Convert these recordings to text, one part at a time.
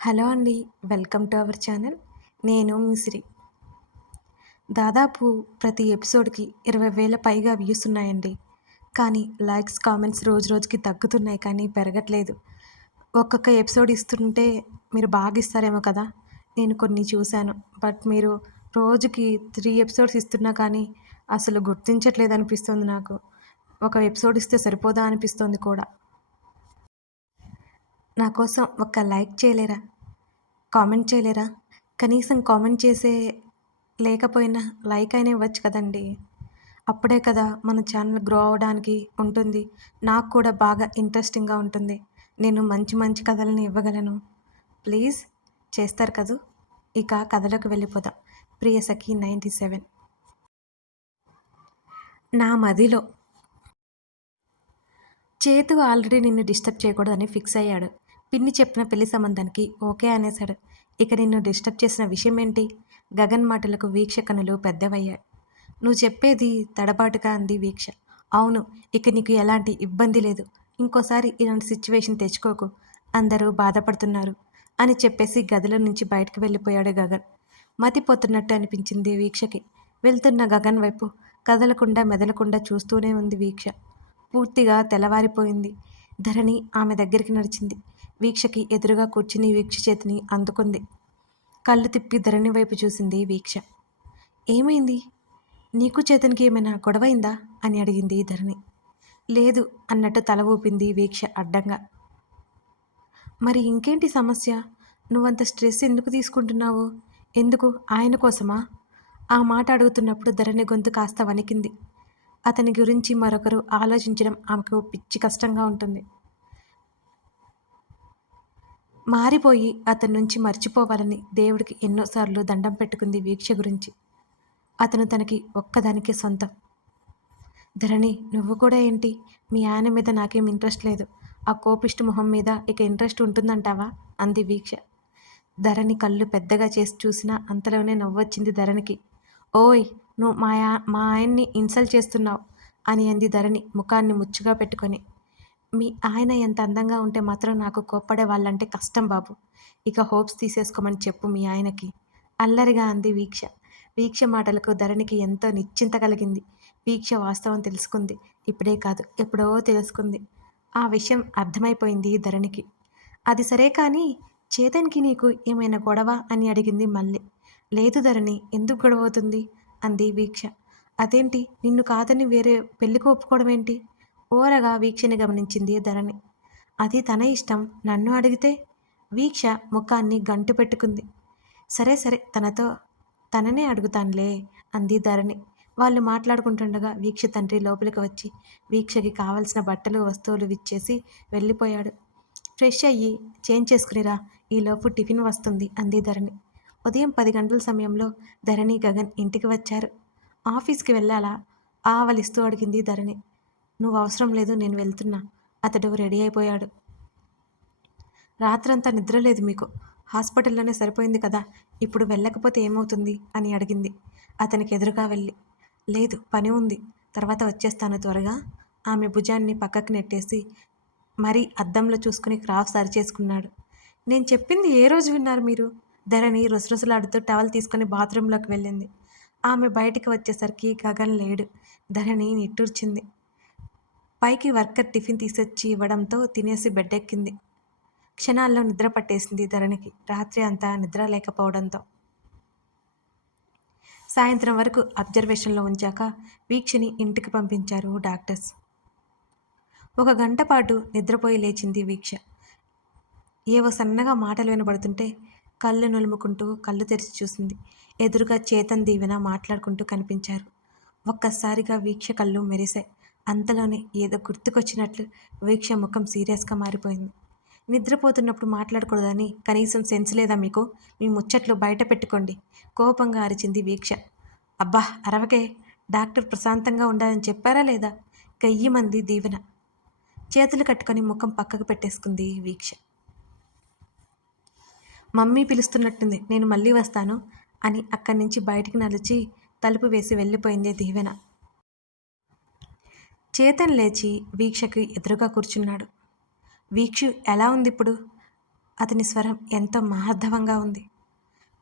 Hello అండి welcome to our channel. నేను మిసిరి దాదాపు ప్రతి ఎపిసోడ్కి ఇరవై వేల పైగా వ్యూస్ ఉన్నాయండి. కానీ లైక్స్ కామెంట్స్ రోజు రోజుకి తగ్గుతున్నాయి కానీ పెరగట్లేదు. ఒక్కొక్క ఎపిసోడ్ ఇస్తుంటే మీరు బాగా ఇస్తారేమో కదా? నేను కొన్ని చూశాను. బట్ మీరు రోజుకి త్రీ ఎపిసోడ్స్ ఇస్తున్నా కానీ అసలు గుర్తించట్లేదు అనిపిస్తుంది నాకు. ఒక ఎపిసోడ్ ఇస్తే సరిపోదా అనిపిస్తుంది కూడా. నా కోసం ఒక లైక్ చేయలేరా? కామెంట్ చేయలేరా? కనీసం కామెంట్ చేసే లేకపోయినా లైక్ అయినా ఇవ్వచ్చు కదండి. అప్పుడే కదా మన ఛానల్ గ్రో అవ్వడానికి ఉంటుంది. నాకు కూడా బాగా ఇంట్రెస్టింగ్గా ఉంటుంది. నేను మంచి మంచి కథలను ఇవ్వగలను. ప్లీజ్ చేస్తారు కదూ? ఇక కథలోకి వెళ్ళిపోదాం. Priya Sakhi ninety seven. నా మదిలో. చేతు ఆల్రెడీ నిన్ను డిస్టర్బ్ చేయకూడదని ఫిక్స్ అయ్యాడు. పిన్ని చెప్పిన పెళ్ళి సంబంధానికి ఓకే అనేశాడు. ఇక నిన్ను డిస్టర్బ్ చేసిన విషయం ఏంటి గగన్ మాటలకు వీక్ష కనులు పెద్దవయ్యాయి నువ్వు చెప్పేది తడబాటుగా అంది వీక్ష. అవును ఇక నీకు ఎలాంటి ఇబ్బంది లేదు. ఇంకోసారి ఇలాంటి సిచ్యువేషన్ తెచ్చుకోకు. అందరూ బాధపడుతున్నారు అని చెప్పేసి గదిలో నుంచి బయటకు వెళ్ళిపోయాడు గగన్. మతిపోతున్నట్టు అనిపించింది వీక్షకి. వెళ్తున్న గగన్ వైపు కదలకుండా మెదలకుండా చూస్తూనే ఉంది వీక్ష. పూర్తిగా తెల్లవారిపోయింది. ధరణి ఆమె దగ్గరికి నడిచింది. వీక్షకి ఎదురుగా కూర్చుని వీక్ష చేతిని అందుకుంది. కళ్ళు తిప్పి ధరణి వైపు చూసింది వీక్ష. ఏమైంది? నీకు చేతనికి ఏమైనా గొడవైందా? అని అడిగింది ధరణి. లేదు అన్నట్టు తల ఊపింది వీక్ష అడ్డంగా. మరి ఇంకేంటి సమస్య? నువ్వంత స్ట్రెస్ ఎందుకు తీసుకుంటున్నావు? ఎందుకు? ఆయన కోసమా? ఆ మాట అడుగుతున్నప్పుడు ధరణి గొంతు కాస్త వణికింది. అతని గురించి మరొకరు ఆలోచించడం ఆమెకు పిచ్చి కష్టంగా ఉంటుంది. మారిపోయి అతని నుంచి మర్చిపోవాలని దేవుడికి ఎన్నోసార్లు దండం పెట్టుకుంది వీక్ష గురించి. అతను తనకి ఒక్కదానికే సొంతం. ధరణి నువ్వు కూడా ఏంటి? మీ ఆయన మీద నాకేం ఇంట్రెస్ట్ లేదు. ఆ కోపిష్టి మొహం మీద ఇక ఇంట్రెస్ట్ ఉంటుందంటావా? అంది వీక్ష. ధరణి కళ్ళు పెద్దగా చేసి చూసినా అంతలోనే నవ్వొచ్చింది ధరణికి. ఓయ్ నువ్వు మా మా ఆయన్ని ఇన్సల్ట్ చేస్తున్నావు అని అంది ధరణి ముఖాన్ని ముచ్చుగా పెట్టుకొని. మీ ఆయన ఎంత అందంగా ఉంటే మాత్రం నాకు కోప్పడే వాళ్ళంటే కష్టం బాబు. ఇక హోప్స్ తీసేసుకోమని చెప్పు మీ ఆయనకి. అల్లరిగా అంది వీక్ష. వీక్ష మాటలకు ధరణికి ఎంతో నిశ్చింత కలిగింది. వీక్ష వాస్తవం తెలుసుకుంది. ఇప్పుడే కాదు ఎప్పుడో తెలుసుకుంది. ఆ విషయం అర్థమైపోయింది ధరణికి. అది సరే కానీ చేతన్కి నీకు ఏమైనా గొడవ అని అడిగింది మళ్ళీ. లేదు ధరణి ఎందుకు గొడవ అవుతుంది? అంది వీక్ష. అదేంటి? నిన్ను కాదని వేరే పెళ్ళికి ఒప్పుకోవడం ఏంటి? ఓరగా వీక్షని గమనించింది ధరణి. అది తన ఇష్టం. నన్ను అడిగితే? వీక్ష ముఖాన్ని గంటు పెట్టుకుంది. సరే సరే తనతో తననే అడుగుతానులే అంది ధరణి. వాళ్ళు మాట్లాడుకుంటుండగా వీక్ష తండ్రి లోపలికి వచ్చి వీక్షకి కావలసిన బట్టలు వస్తువులు విచ్చేసి వెళ్ళిపోయాడు. ఫ్రెష్ అయ్యి చేంజ్ చేసుకునిరా. ఈలోపు టిఫిన్ వస్తుంది అంది ధరణి. ఉదయం పది గంటల సమయంలో ధరణి గగన్ ఇంటికి వచ్చారు. ఆఫీస్కి వెళ్ళాలా? ఆవలిస్తూ అడిగింది ధరణి. నువ్వు అవసరం లేదు నేను వెళ్తున్నా. అతడు రెడీ అయిపోయాడు. రాత్రంతా నిద్రలేదు మీకు. హాస్పిటల్లోనే సరిపోయింది కదా. ఇప్పుడు వెళ్ళకపోతే ఏమవుతుంది? అని అడిగింది. అతనికి ఎదురుగా వెళ్ళి లేదు పని ఉంది. తర్వాత వచ్చేస్తాను త్వరగా. ఆమె భుజాన్ని పక్కకు నెట్టేసి మరీ అద్దంలో చూసుకుని క్రాఫ్ సరిచేసుకున్నాడు నేను చెప్పింది ఏ రోజు విన్నారు మీరు? ధరణి రుసరుసలాడుతూ టవల్ తీసుకుని బాత్రూంలోకి వెళ్ళింది. ఆమె బయటికి వచ్చేసరికి గగన్ లేడు. ధరణి నిట్టూర్చింది. పైకి వర్కర్ టిఫిన్ తీసుకొచ్చి ఇవ్వడంతో తినేసి బెడ్డెక్కింది. క్షణాల్లో నిద్ర పట్టేసింది ధరణికి. రాత్రి అంతా నిద్ర లేకపోవడంతో. సాయంత్రం వరకు అబ్జర్వేషన్లో ఉంచాక వీక్షని ఇంటికి పంపించారు డాక్టర్స్. ఒక గంట పాటు నిద్రపోయి లేచింది వీక్ష. ఏవో సన్నగా మాటలు వినబడుతుంటే కళ్ళు నులుముకుంటూ కళ్ళు తెరిచి చూసింది. ఎదురుగా చేతన్ దీవెన మాట్లాడుకుంటూ కనిపించారు. ఒక్కసారిగా వీక్ష కళ్ళు మెరిశాయి. అంతలోనే ఏదో గుర్తుకొచ్చినట్లు వీక్ష ముఖం సీరియస్గా మారిపోయింది. నిద్రపోతున్నప్పుడు మాట్లాడకూడదని కనీసం సెన్స్ లేదా మీకు? మీ ముచ్చట్లు బయట పెట్టుకోండి. కోపంగా అరిచింది వీక్ష. అబ్బా అరవకే. డాక్టర్ ప్రశాంతంగా ఉండాలని చెప్పారా లేదా? గయ్యి మంది దీవెన. చేతులు కట్టుకొని ముఖం పక్కకు పెట్టేసుకుంది వీక్ష. మమ్మీ పిలుస్తున్నట్టుంది నేను మళ్ళీ వస్తాను అని అక్కడి నుంచి బయటికి నలిచి తలుపు వేసి వెళ్ళిపోయింది దీవెన. చేతన్ లేచి వీక్షకి ఎదురుగా కూర్చున్నాడు. వీక్షు ఎలా ఉంది ఇప్పుడు అతని స్వరం ఎంతో మహర్ధవంగా ఉంది.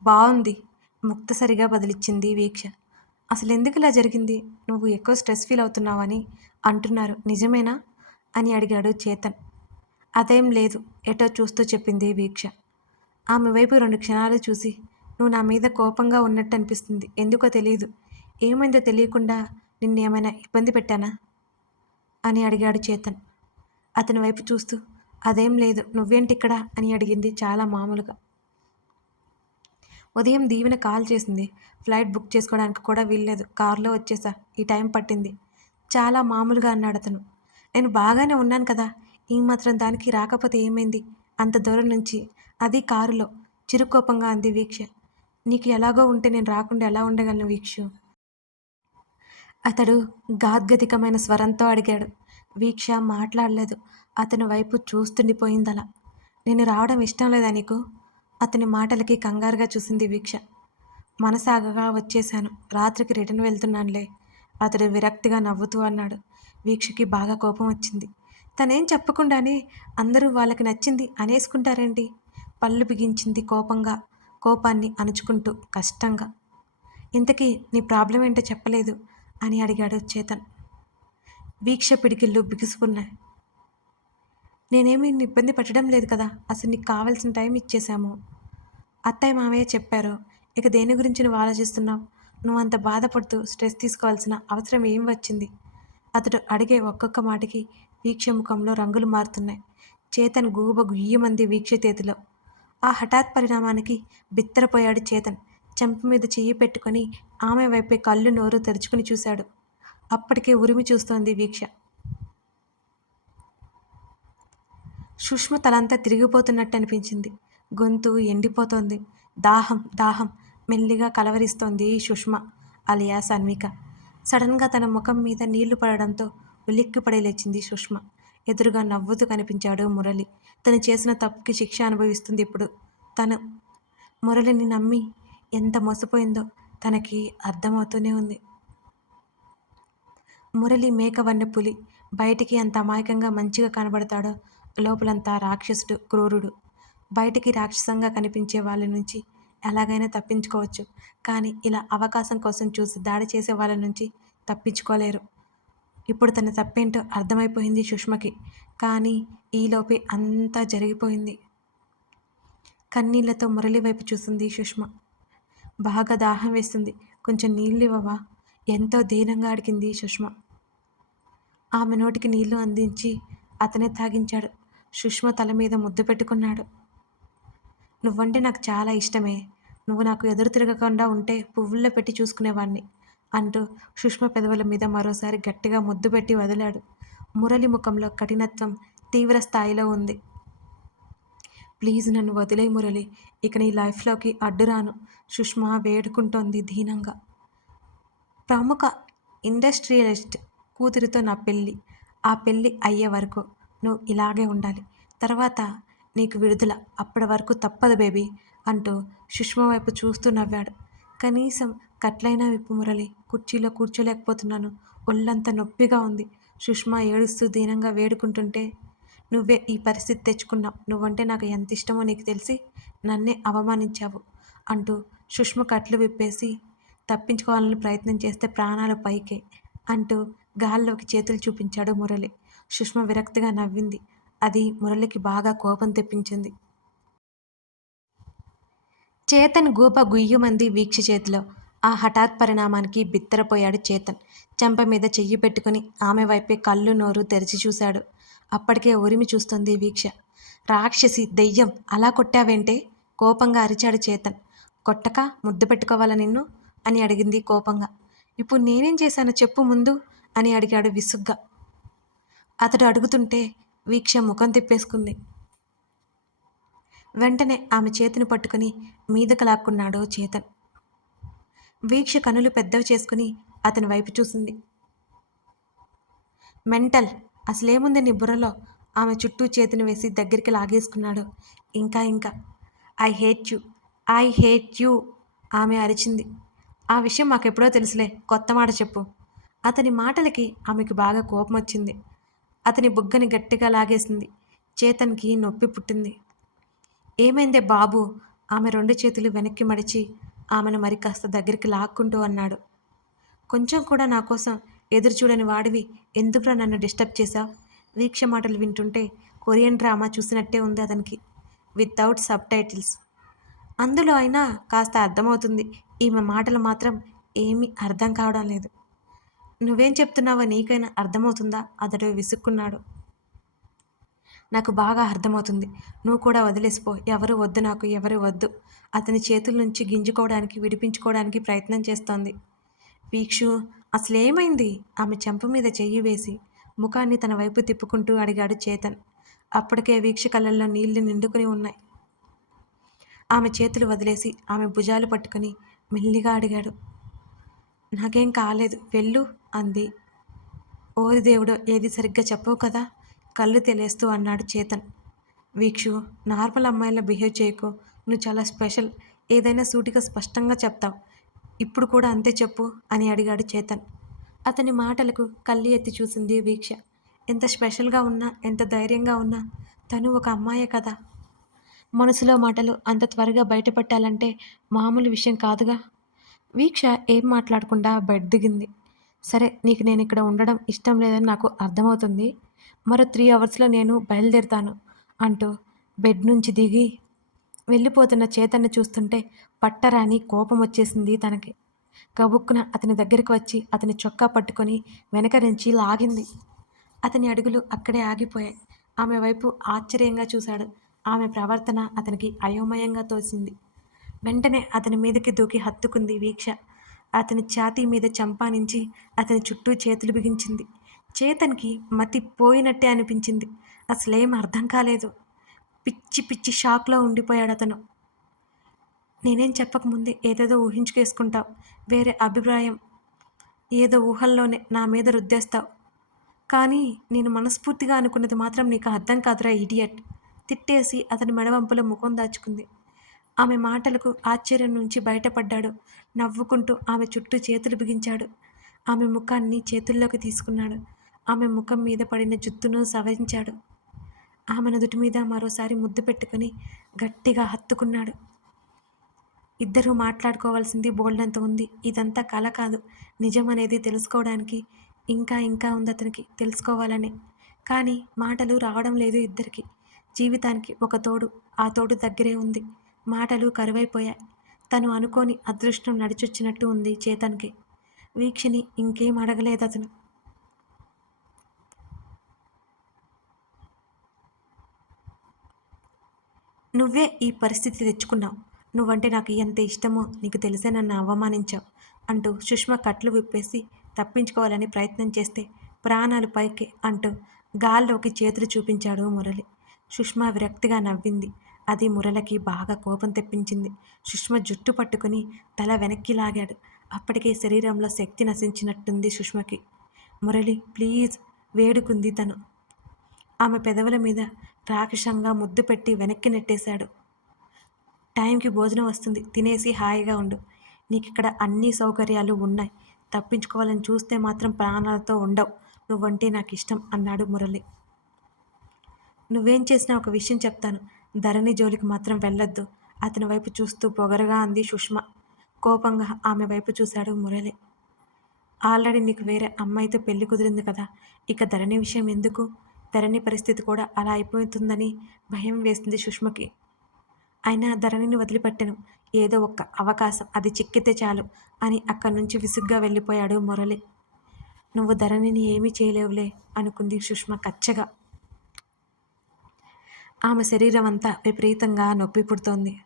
బాగుంది ముక్తసరిగా బదిలిచ్చింది వీక్ష. అసలు ఎందుకు ఇలా జరిగింది? నువ్వు ఎక్కువ స్ట్రెస్ ఫీల్ అవుతున్నావని అంటున్నారు నిజమేనా? అని అడిగాడు చేతన్. అదేం లేదు ఎటో చూస్తూ చెప్పింది వీక్ష. ఆమె వైపు రెండు క్షణాలు చూసి నువ్వు నా మీద కోపంగా ఉన్నట్టు అనిపిస్తుంది. ఎందుకో తెలియదు ఏమైందో తెలియకుండా నిన్నేమైనా ఇబ్బంది పెట్టానా? అని అడిగాడు చేతన్. అతని వైపు చూస్తూ అదేం లేదు. నువ్వేంటి ఇక్కడ? అని అడిగింది చాలా మామూలుగా. ఉదయం దీవెన కాల్ చేసింది. ఫ్లైట్ బుక్ చేసుకోవడానికి కూడా వీల్లేదు. కారులో వచ్చేసా. ఈ టైం పట్టింది. చాలా మామూలుగా అన్నాడు అతను. నేను బాగానే ఉన్నాను కదా. ఈ మాత్రం దానికి రాకపోతే ఏమైంది? అంత దూరం నుంచి అది కారులో. చిరుకోపంగా అంది వీక్ష. నీకు ఎలాగో ఉంటే నేను రాకుండా ఎలా ఉండగలను వీక్షు? అతడు గాద్గదికమైన స్వరంతో అడిగాడు. వీక్ష మాట్లాడలేదు. అతని వైపు చూస్తుండిపోయిందలా. నేను రావడం ఇష్టం లేదా నీకు? అతని మాటలకి కంగారుగా చూసింది వీక్ష. మనసాగగా వచ్చేశాను. రాత్రికి రిటర్న్ వెళ్తున్నానులే. అతడు విరక్తిగా నవ్వుతూ అన్నాడు. వీక్షకి బాగా కోపం వచ్చింది. తనేం చెప్పకుండానే అందరూ వాళ్ళకి నచ్చింది అనేసుకుంటారేంటి? పళ్ళు బిగించింది కోపంగా కోపాన్ని అణుచుకుంటూ కష్టంగా. ఇంతకీ నీ ప్రాబ్లం ఏంటో చెప్పలేదు? అని అడిగాడు చేతన్. వీక్ష పిడికిళ్ళు బిగుసుకున్నాయి. నేనేమి ఇబ్బంది పెట్టడం లేదు కదా అసలు నీకు కావాల్సిన టైం ఇచ్చేశాము. అత్తయ్య మామయ్య చెప్పారు ఇక దేని గురించి నువ్వు ఆలోచిస్తున్నావు? నువ్వు అంత బాధపడుతూ స్ట్రెస్ తీసుకోవాల్సిన అవసరం ఏం వచ్చింది? అతడు అడిగే ఒక్కొక్క మాటకి వీక్ష ముఖంలో రంగులు మారుతున్నాయి. చేతన్ గూబ గుయ్యమంది వీక్ష చేతిలో. ఆ హఠాత్ పరిణామానికి బిత్తరపోయాడు చేతన్. చెంప మీద చెయ్యి పెట్టుకొని ఆమె వైపే కళ్ళు నోరు తెరుచుకుని చూశాడు. అప్పటికే ఉరిమి చూస్తోంది వీక్ష. సుష్మ తలంతా తిరిగిపోతున్నట్టు అనిపించింది గొంతు ఎండిపోతోంది. దాహం దాహం మెల్లిగా కలవరిస్తోంది సుష్మ అలియాస్ అన్విక సడన్గా తన ముఖం మీద నీళ్ళు పడడంతో ఉలిక్కిపడి లేచింది సుష్మ. ఎదురుగా నవ్వుతూ కనిపించాడు మురళి. తను చేసిన తప్పుకి శిక్ష అనుభవిస్తుంది ఇప్పుడు. తను మురళిని నమ్మి ఎంత మోసపోయిందో తనకి అర్థమవుతూనే ఉంది. మురళి మేక వన్న పులి బయటికి అంత అమాయకంగా మంచిగా కనబడతాడో లోపలంతా రాక్షసుడు క్రూరుడు. బయటికి రాక్షసంగా కనిపించే వాళ్ళ నుంచి ఎలాగైనా తప్పించుకోవచ్చు. కానీ ఇలా అవకాశం కోసం చూసి దాడి చేసే వాళ్ళ నుంచి తప్పించుకోలేరు. ఇప్పుడు తన తప్పేంటో అర్థమైపోయింది సుష్మకి. కానీ ఈలోపే అంతా జరిగిపోయింది. కన్నీళ్ళతో మురళి వైపు చూసింది సుష్మ. బాగా దాహం వేస్తుంది. కొంచెం నీళ్ళు ఇవ్వవా ఎంతో దీనంగా అడిగింది సుష్మ. ఆమె నోటికి నీళ్ళు అందించి అతనే తాగించాడు. సుష్మ తల మీద ముద్దు పెట్టుకున్నాడు. నువ్వంటే నాకు చాలా ఇష్టమే. నువ్వు నాకు ఎదురు తిరగకుండా ఉంటే పువ్వుల్లో పెట్టి చూసుకునేవాడిని అంటూ సుష్మ పెదవుల మీద మరోసారి గట్టిగా ముద్దు పెట్టి వదిలాడు. మురళి ముఖంలో కఠినత్వం తీవ్ర స్థాయిలో ఉంది. ప్లీజ్ నన్ను వదిలే మురళి ఇక నీ లైఫ్లోకి అడ్డురాను సుష్మ వేడుకుంటోంది దీనంగా. ప్రముఖ ఇండస్ట్రియలిస్ట్ కూతురితో నా పెళ్ళి ఆ పెళ్ళి అయ్యే వరకు నువ్వు ఇలాగే ఉండాలి. తర్వాత నీకు విడుదల అప్పటి వరకు తప్పదు బేబీ అంటూ సుష్మ వైపు చూస్తూ నవ్వాడు. కనీసం కట్లైనా విప్పు మురళి. కుర్చీలో కూర్చోలేకపోతున్నాను. ఒళ్ళంతా నొప్పిగా ఉంది. సుష్మా ఏడుస్తూ దీనంగా వేడుకుంటుంటే నువ్వే ఈ పరిస్థితి తెచ్చుకున్నావు. నువ్వంటే నాకు ఎంత ఇష్టమో నీకు తెలిసి నన్నే అవమానించావు అంటూ సుష్మ కట్లు విప్పేసి తప్పించుకోవాలని ప్రయత్నం చేస్తే ప్రాణాలు పైకే అంటూ గాల్లోకి చేతులు చూపించాడు మురళి. సుష్మ విరక్తిగా నవ్వింది. అది మురళికి బాగా కోపం తెప్పించింది. చేతన్ గోప గుయ్యమంది వీక్ష చేతిలో ఆ హఠాత్ పరిణామానికి బిత్తరపోయాడు చేతన్. చెంప మీద చెయ్యి పెట్టుకుని ఆమె వైపే కళ్ళు నోరు తెరిచి చూశాడు. అప్పటికే ఉరిమి చూస్తుంది వీక్ష. రాక్షసి దెయ్యం అలా కొట్టావేంటే? కోపంగా అరిచాడు చేతన్. కొట్టక ముద్దు పెట్టుకోవాలా నిన్ను? అని అడిగింది కోపంగా. ఇప్పుడు నేనేం చేశాను చెప్పు ముందు అని అడిగాడు విసుగ్గా. అతడు అడుగుతుంటే వీక్ష ముఖం తిప్పేసుకుంది. వెంటనే ఆమె చేతిని పట్టుకుని మీదకు లాక్కున్నాడు చేతన్. వీక్ష కనులు పెద్దవి చేసుకుని అతని వైపు చూసింది. మెంటల్ అసలేముంది నీ బుర్రలో? ఆమె చుట్టూ చేతిని వేసి దగ్గరికి లాగేసుకున్నాడు. ఇంకా ఇంకా. I hate you I hate you ఆమె అరిచింది. ఆ విషయం మాకెప్పుడో తెలుసులే కొత్త మాట చెప్పు. అతని మాటలకి ఆమెకి బాగా కోపం వచ్చింది అతని బుగ్గని గట్టిగా లాగేసింది. చేతన్కి నొప్పి పుట్టింది. ఏమైందే బాబు? ఆమె రెండు చేతులు వెనక్కి మడిచి ఆమెను మరి కాస్త దగ్గరికి లాక్కుంటూ అన్నాడు. కొంచెం కూడా నా కోసం ఎదురు చూడని వాడివి ఎందుకురా నన్ను డిస్టర్బ్ చేశావు? వీక్ష మాటలు వింటుంటే కొరియన్ డ్రామా చూసినట్టే ఉంది అతనికి. వితౌట్ సబ్ టైటిల్స్ అందులో అయినా కాస్త అర్థమవుతుంది ఈమె మాటలు మాత్రం ఏమీ అర్థం కావడం లేదు. నువ్వేం చెప్తున్నావో నీకైనా అర్థమవుతుందా? అతడు విసుక్కున్నాడు. నాకు బాగా అర్థమవుతుంది. నువ్వు కూడా వదిలేసిపో. ఎవరు వద్దు నాకు ఎవరు వద్దు. అతని చేతుల నుంచి గింజుకోవడానికి విడిపించుకోవడానికి ప్రయత్నం చేస్తోంది. వీక్షు అసలేమైంది? ఆమె చెంప మీద చెయ్యి వేసి ముఖాన్ని తన వైపు తిప్పుకుంటూ అడిగాడు చేతన్. అప్పటికే వీక్ష కళ్ళల్లో నీళ్ళు నిండుకుని ఉన్నాయి. ఆమె చేతులు వదిలేసి ఆమె భుజాలు పట్టుకుని మెల్లిగా అడిగాడు. నాకేం కాలేదు వెళ్ళు అంది. ఓరి దేవుడో ఏది సరిగ్గా చెప్పవు కదా? కళ్ళు తెలియస్తూ అన్నాడు చేతన్. వీక్షు నార్మల్ అమ్మాయిలా బిహేవ్ చేయకు. నువ్వు చాలా స్పెషల్. ఏదైనా సూటిగా స్పష్టంగా చెప్తావు ఇప్పుడు కూడా అంతే చెప్పు అని అడిగాడు చేతన్. అతని మాటలకు కళ్ళు ఎత్తి చూసింది వీక్ష. ఎంత స్పెషల్గా ఉన్నా ఎంత ధైర్యంగా ఉన్నా తను ఒక అమ్మాయే కదా? మనసులో మాటలు అంత త్వరగా బయటపెట్టాలంటే మామూలు విషయం కాదుగా? వీక్ష ఏం మాట్లాడకుండా బెడ్ దిగింది. సరే నీకు నేను ఇక్కడ ఉండడం ఇష్టం లేదని నాకు అర్థమవుతుంది. మరో త్రీ అవర్స్లో నేను బయలుదేరుతాను అంటూ బెడ్ నుంచి దిగి వెళ్ళిపోతున్న చేతన్ని చూస్తుంటే పట్టరాని కోపం వచ్చేసింది తనకి. గబుక్కున అతని దగ్గరికి వచ్చి అతని చొక్కా పట్టుకొని వెనక నుంచి లాగింది. అతని అడుగులు అక్కడే ఆగిపోయాయి. ఆమె వైపు ఆశ్చర్యంగా చూశాడు. ఆమె ప్రవర్తన అతనికి అయోమయంగా తోసింది. వెంటనే అతని మీదకి దూకి హత్తుకుంది వీక్ష. అతని ఛాతీ మీద చంపానించి అతని చుట్టూ చేతులు బిగించింది. చేతనికి మతి పోయినట్టే అనిపించింది. అసలేం అర్థం కాలేదు. పిచ్చి పిచ్చి షాక్లో ఉండిపోయాడు అతను. నేనేం చెప్పకముందే ఏదేదో ఊహించుకేసుకుంటావు వేరే అభిప్రాయం. ఏదో ఊహల్లోనే నా మీద రుద్దేస్తావు కానీ నేను మనస్ఫూర్తిగా అనుకున్నది మాత్రం నీకు అర్థం కాదురా ఇడియట్. తిట్టేసి అతని మెడవంపులో ముఖం దాచుకుంది. ఆమె మాటలకు ఆశ్చర్యం నుంచి బయటపడ్డాడు. నవ్వుకుంటూ ఆమె చుట్టూ చేతులు బిగించాడు. ఆమె ముఖాన్ని చేతుల్లోకి తీసుకున్నాడు. ఆమె ముఖం మీద పడిన జుత్తును సవరించాడు. ఆమె నుదుటి మీద మరోసారి ముద్దు పెట్టుకుని గట్టిగా హత్తుకున్నాడు. ఇద్దరూ మాట్లాడుకోవాల్సింది బోల్డంత ఉంది. ఇదంతా కల కాదు. నిజం అనేది తెలుసుకోవడానికి ఇంకా ఇంకా ఉంది అతనికి తెలుసుకోవాలని. కానీ మాటలు రావడం లేదు ఇద్దరికి. జీవితానికి ఒక తోడు. ఆ తోడు దగ్గరే ఉంది. మాటలు కరువైపోయాయి. తను అనుకోని అదృష్టం నడిచొచ్చినట్టు ఉంది చేతన్కి. వీక్షిని ఇంకేం అడగలేదు అతను. నువ్వే ఈ పరిస్థితి తెచ్చుకున్నావు. నువ్వంటే నాకు ఎంత ఇష్టమో నీకు తెలిసే నన్ను అవమానించావు అంటూ సుష్మ కట్లు విప్పేసి తప్పించుకోవాలని ప్రయత్నం చేస్తే ప్రాణాలు పైకి అంటూ గాల్లోకి చేతులు చూపించాడు మురళి. సుష్మ విరక్తిగా నవ్వింది. అది మురళకి బాగా కోపం తెప్పించింది. సుష్మ జుట్టు పట్టుకుని తల వెనక్కి లాగాడు. అప్పటికే శరీరంలో శక్తి నశించినట్టుంది సుష్మకి. మురళి ప్లీజ్ వేడుకుంది తను. ఆమె పెదవుల మీద రాక్షసంగా ముద్దు పెట్టి వెనక్కి నెట్టేశాడు. టైంకి భోజనం వస్తుంది. తినేసి హాయిగా ఉండు. నీకు ఇక్కడ అన్ని సౌకర్యాలు ఉన్నాయి. తప్పించుకోవాలని చూస్తే మాత్రం ప్రాణాలతో ఉండవు. నువ్వంటే నాకు ఇష్టం అన్నాడు మురళి. నువ్వేం చేసినా ఒక విషయం చెప్తాను. ధరణి జోలికి మాత్రం వెళ్ళొద్దు. అతని వైపు చూస్తూ పొగరగా అంది సుష్మ. కోపంగా ఆమె వైపు చూశాడు మురళి. ఆల్రెడీ నీకు వేరే అమ్మాయితో పెళ్ళి కుదిరింది కదా. ఇక ధరణి విషయం ఎందుకు? ధరణి పరిస్థితి కూడా అలా అయిపోతుందని భయం వేస్తుంది సుష్మకి. అయినా ధరణిని వదిలిపెట్టను. ఏదో ఒక్క అవకాశం. అది చిక్కితే చాలు అని అక్కడి నుంచి విసుగ్గా వెళ్ళిపోయాడు మురళి. నువ్వు ధరణిని ఏమీ చేయలేవులే అనుకుంది సుష్మ కచ్చగా. ఆమె శరీరం అంతా విపరీతంగా నొప్పి పుడుతోంది.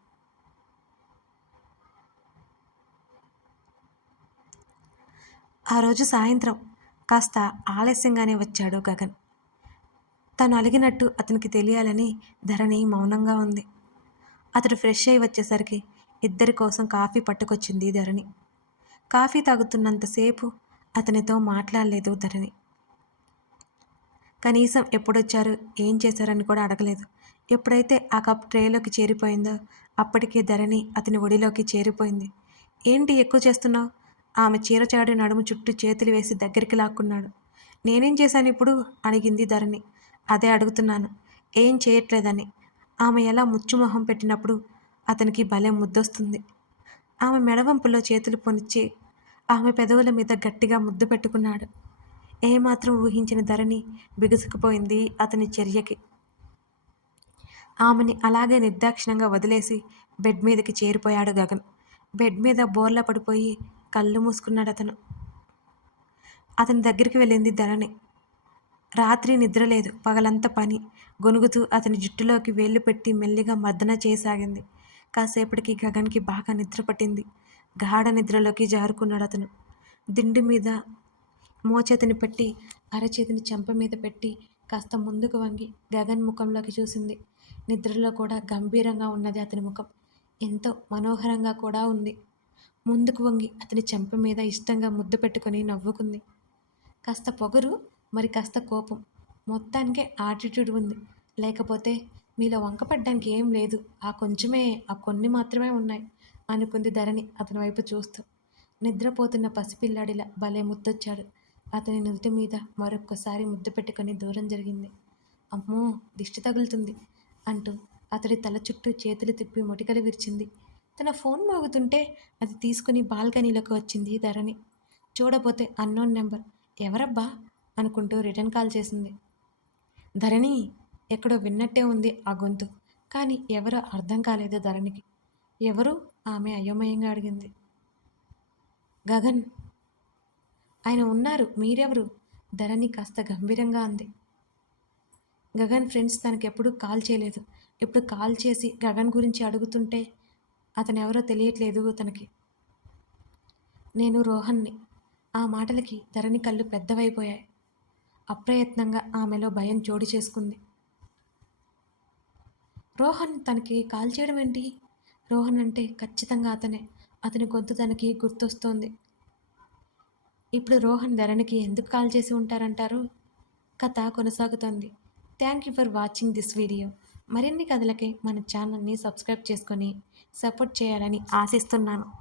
ఆ రోజు సాయంత్రం కాస్త ఆలస్యంగానే వచ్చాడు గగన్. తను అలిగినట్టు అతనికి తెలియాలని ధరణి మౌనంగా ఉంది. అతడు ఫ్రెష్ అయి వచ్చేసరికి ఇద్దరి కోసం కాఫీ పట్టుకొచ్చింది ధరణి. కాఫీ తాగుతున్నంతసేపు అతనితో మాట్లాడలేదు ధరణి. కనీసం ఎప్పుడొచ్చారు ఏం చేశారని కూడా అడగలేదు. ఎప్పుడైతే ఆ కప్ ట్రేలోకి చేరిపోయిందో అప్పటికే ధరణి అతని ఒడిలోకి చేరిపోయింది. ఏంటి ఎక్కువ చేస్తున్నావు? ఆమె చీరచాడు నడుము చుట్టూ చేతులు వేసి దగ్గరికి లాక్కున్నాడు. నేనేం చేశాను ఇప్పుడు? అడిగింది ధరణి. అదే అడుగుతున్నాను. ఏం చేయట్లేదని. ఆమె ఎలా ముచ్చుమొహం పెట్టినప్పుడు అతనికి భలే ముద్దొస్తుంది. ఆమె మెడవంపులో చేతులు పొనిచ్చి ఆమె పెదవుల మీద గట్టిగా ముద్దు పెట్టుకున్నాడు. ఏమాత్రం ఊహించిన ధరణి బిగుసుకుపోయింది అతని చర్యకి. ఆమెని అలాగే నిర్దాక్షిణంగా వదిలేసి బెడ్ మీదకి చేరిపోయాడు గగన్. బెడ్ మీద బోర్ల పడిపోయి కళ్ళు మూసుకున్నాడు అతను. అతని దగ్గరికి వెళ్ళింది ధరణి. రాత్రి నిద్ర లేదు పగలంతా పని. గొనుగుతూ అతని జుట్టులోకి వేళ్ళు పెట్టి మెల్లిగా మర్దన చేయసాగింది. కాసేపటికి గగన్కి బాగా నిద్ర పట్టింది. గాఢ నిద్రలోకి జారుకున్నాడు అతను. దిండు మీద మోచేతిని పెట్టి అరచేతిని చెంప మీద పెట్టి కాస్త ముందుకు వంగి గగన్ ముఖంలోకి చూసింది. నిద్రలో కూడా గంభీరంగా ఉన్నది అతని ముఖం. ఎంతో మనోహరంగా కూడా ఉంది. ముందుకు వంగి అతని చెంప మీద ఇష్టంగా ముద్దు పెట్టుకొని నవ్వుకుంది. కాస్త పొగరు మరి కాస్త కోపం. మొత్తానికే ఆటిట్యూడ్ ఉంది. లేకపోతే మీలో వంకపడ్డానికి ఏం లేదు. ఆ కొంచెమే ఆ కొన్ని మాత్రమే ఉన్నాయి అనుకుంది ధరణి అతని వైపు చూస్తూ. నిద్రపోతున్న పసిపిల్లాడిలా భలే ముద్దొచ్చాడు. అతని నుదుటి మీద మరొక్కసారి ముద్దు పెట్టుకొని దూరం జరిగింది. అమ్మో దిష్టి తగులుతుంది అంటూ అతడి తల చుట్టూ చేతులు తిప్పి మొటికలు విరిచింది. తన ఫోన్ మోగుతుంటే అది తీసుకుని బాల్కనీలోకి వచ్చింది ధరణి. చూడబోతే అన్నోన్ నెంబర్ ఎవరబ్బా? అనుకుంటూ రిటర్న్ కాల్ చేసింది. ధరణి ఎక్కడో విన్నట్టే ఉంది ఆ గొంతు. కానీ ఎవరో అర్థం కాలేదు ధరణికి. ఎవరు? ఆమె అయోమయంగా అడిగింది. గగన్. ఆయన ఉన్నారు. మీరెవరు? ధరణి కాస్త గంభీరంగా అంది. గగన్ ఫ్రెండ్స్ తనకెప్పుడు కాల్ చేయలేదు. ఇప్పుడు కాల్ చేసి గగన్ గురించి అడుగుతుంటే అతను ఎవరో తెలియట్లేదు తనకి. నేను రోహన్ని. ఆ మాటలకి ధరణి కళ్ళు పెద్దవైపోయాయి. అప్రయత్నంగా ఆమెలో భయం చోటు చేసుకుంది. రోహన్ తనకి కాల్ చేయడం ఏంటి? రోహన్ అంటే ఖచ్చితంగా అతనే. అతని గొంతు తనకి గుర్తొస్తోంది. ఇప్పుడు రోహన్ ధరణికి ఎందుకు కాల్ చేసి ఉంటారంటారు? కథ కొనసాగుతోంది. Thank you for watching this video. మరిన్ని కథలకి మన ఛానల్ని సబ్స్క్రైబ్ చేసుకొని సపోర్ట్ చేయాలని ఆశిస్తున్నాను.